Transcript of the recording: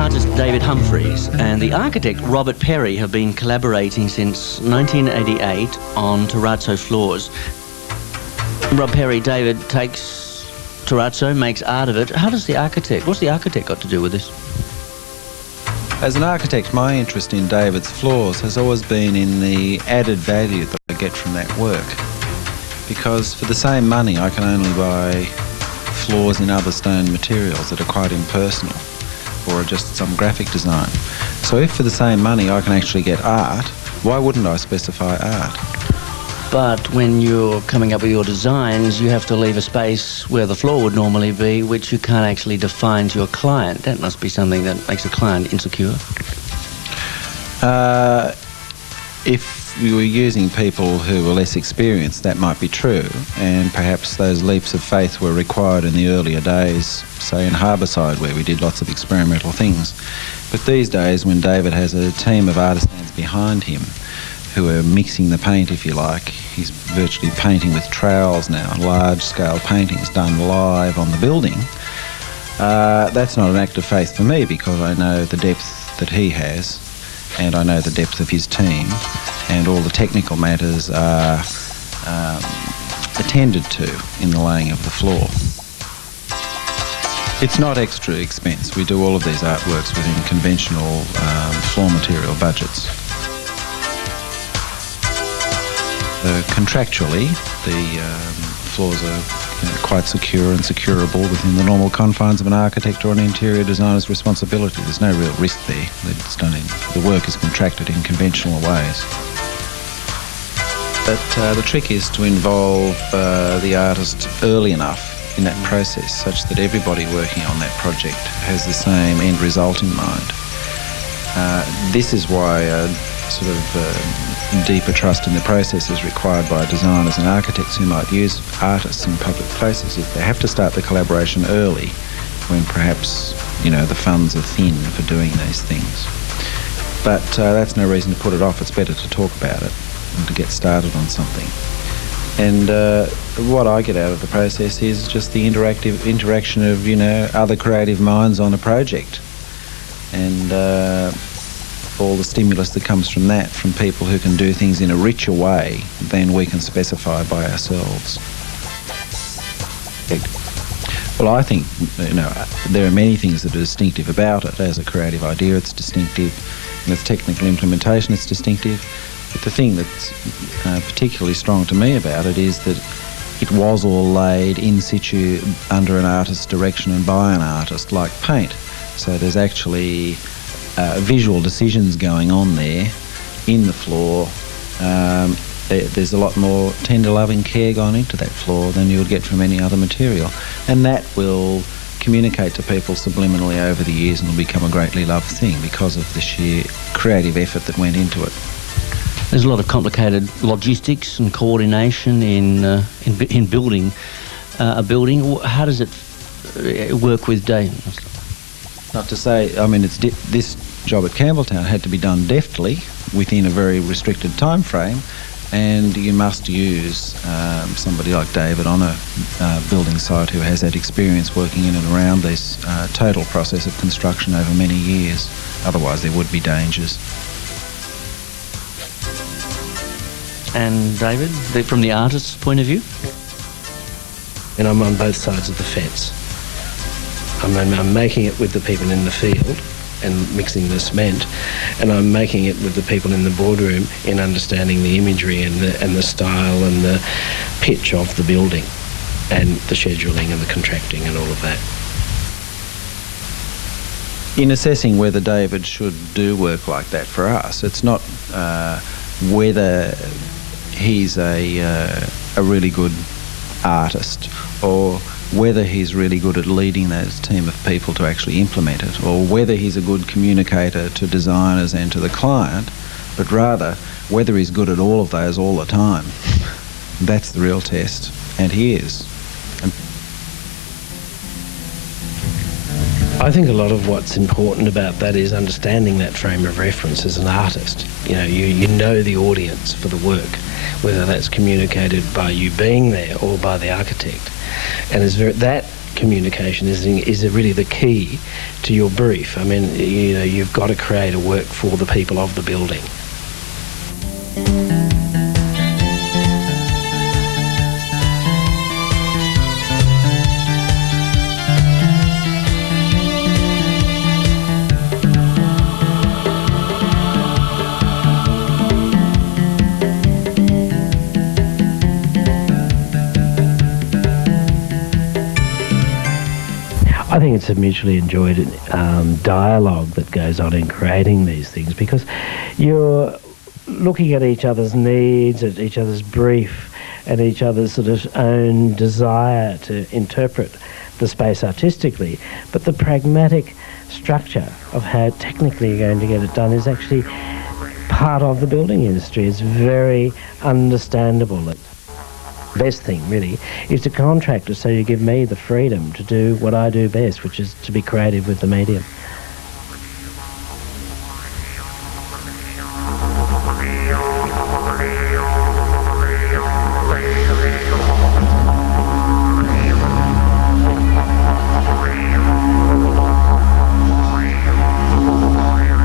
artist David Humphries and the architect Robert Perry have been collaborating since 1988 on terrazzo floors. Rob Perry, David, takes terrazzo, makes art of it. What's the architect got to do with this? As an architect, my interest in David's floors has always been in the added value that I get from that work. Because for the same money, I can only buy floors in other stone materials that are quite impersonal, or just some graphic design. So if for the same money I can actually get art, why wouldn't I specify art? But when you're coming up with your designs, you have to leave a space where the floor would normally be, which you can't actually define to your client. That must be something that makes a client insecure. If we were using people who were less experienced, that might be true, and perhaps those leaps of faith were required in the earlier days, say in Harbourside, where we did lots of experimental things. But these days, when David has a team of artisans behind him who are mixing the paint, if you like, he's virtually painting with trowels now, large-scale paintings done live on the building. That's not an act of faith for me, because I know the depth that he has, and I know the depth of his team, and all the technical matters are attended to in the laying of the floor. It's not extra expense. We do all of these artworks within conventional floor material budgets. Contractually, the floors are quite secure and securable within the normal confines of an architect or an interior designer's responsibility. There's no real risk there. It's done the work is contracted in conventional ways. But the trick is to involve the artist early enough in that process such that everybody working on that project has the same end result in mind. This is why sort of deeper trust in the process is required by designers and architects who might use artists in public places. If they have to start the collaboration early, when perhaps, the funds are thin for doing these things. But that's no reason to put it off. It's better to talk about it and to get started on something. And what I get out of the process is just the interaction of, other creative minds on a project. And all the stimulus that comes from that, from people who can do things in a richer way than we can specify by ourselves. Well, I think, there are many things that are distinctive about it. As a creative idea, it's distinctive. And its technical implementation, it's distinctive. But the thing that's particularly strong to me about it is that it was all laid in situ under an artist's direction and by an artist, like paint. So there's actually visual decisions going on there in the floor. There's a lot more tender loving care gone into that floor than you would get from any other material, and that will communicate to people subliminally over the years and will become a greatly loved thing because of the sheer creative effort that went into it. There's a lot of complicated logistics and coordination in building a building. How does it work with Dave? Not to say, this job at Campbelltown had to be done deftly within a very restricted time frame, and you must use somebody like David on a building site who has that experience working in and around this total process of construction over many years. Otherwise there would be dangers. And David, from the artist's point of view? And I'm on both sides of the fence. I'm making it with the people in the field and mixing the cement, and I'm making it with the people in the boardroom in understanding the imagery and the style and the pitch of the building and the scheduling and the contracting and all of that. In assessing whether David should do work like that for us, it's not whether he's a really good artist or whether he's really good at leading those team of people to actually implement it, or whether he's a good communicator to designers and to the client, but rather whether he's good at all of those all the time. That's the real test, and he is. I think a lot of what's important about that is understanding that frame of reference as an artist. You know the audience for the work, whether that's communicated by you being there or by the architect. And that communication is really the key to your brief. I mean, you know, you've got to create a work for the people of the building. I think it's a mutually enjoyed dialogue that goes on in creating these things, because you're looking at each other's needs, at each other's brief, and each other's sort of own desire to interpret the space artistically. But the pragmatic structure of how technically you're going to get it done is actually part of the building industry. It's very understandable. Best thing really is to contract it so you give me the freedom to do what I do best, which is to be creative with the medium.